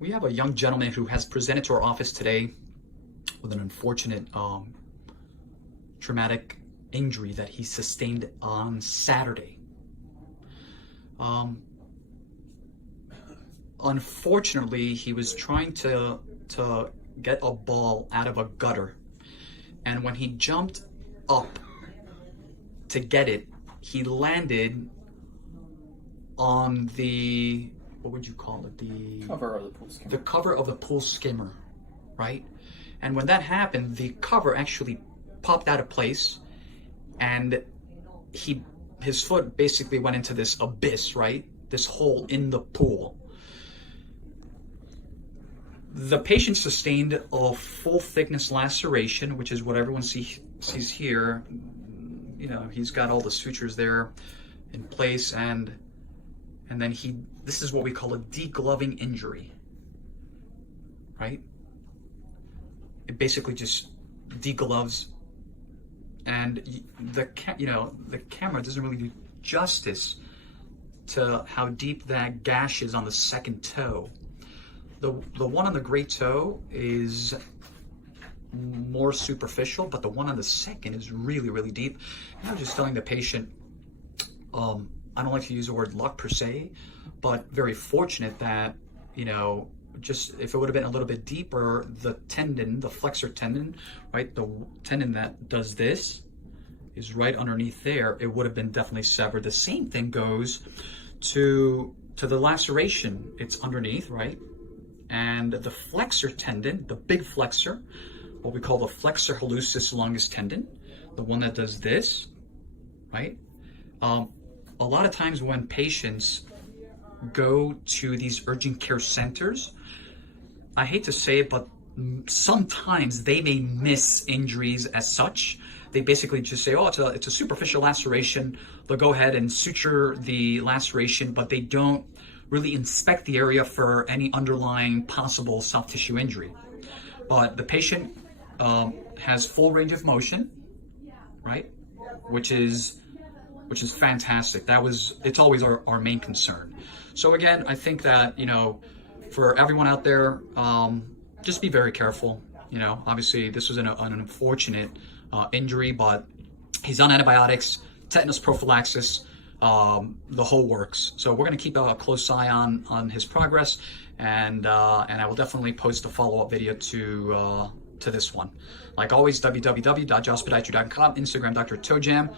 We have a young gentleman who has presented to our office today with an unfortunate traumatic injury that he sustained on Saturday. Unfortunately, he was trying to get a ball out of a gutter, and when he jumped up to get it, he landed on the, what would you call it? The cover of the pool skimmer. The cover of the pool skimmer, right? And when that happened, the cover actually popped out of place, and his foot basically went into this abyss, right? This hole in the pool. The patient sustained a full thickness laceration, which is what everyone sees here. You know, he's got all the sutures there in place, and then this is what we call a degloving injury, right? It basically just degloves, and the camera doesn't really do justice to how deep that gash is on the second toe. The one on the great toe is more superficial, but the one on the second is really, really deep. And I was just telling the patient, I don't like to use the word luck per se, but very fortunate that, just if it would have been a little bit deeper, the tendon, the flexor tendon, right, the tendon that does this is right underneath there, it would have been definitely severed. The same thing goes to the laceration. It's underneath, right? And the flexor tendon, the big flexor, what we call the flexor hallucis longus tendon, the one that does this, right? A lot of times when patients go to these urgent care centers, I hate to say it, but sometimes they may miss injuries as such. They basically just say, oh, it's a superficial laceration. They'll go ahead and suture the laceration, but they don't really inspect the area for any underlying possible soft tissue injury. But the patient has full range of motion, right? Which is fantastic. It's always our main concern. So again, I think that, for everyone out there, just be very careful. Obviously this was an unfortunate injury, but he's on antibiotics, tetanus prophylaxis, the whole works. So we're going to keep a close eye on his progress, and I will definitely post a follow-up video to this one. Like always, www.jawspodiatry.com, Instagram, Dr. Tojam,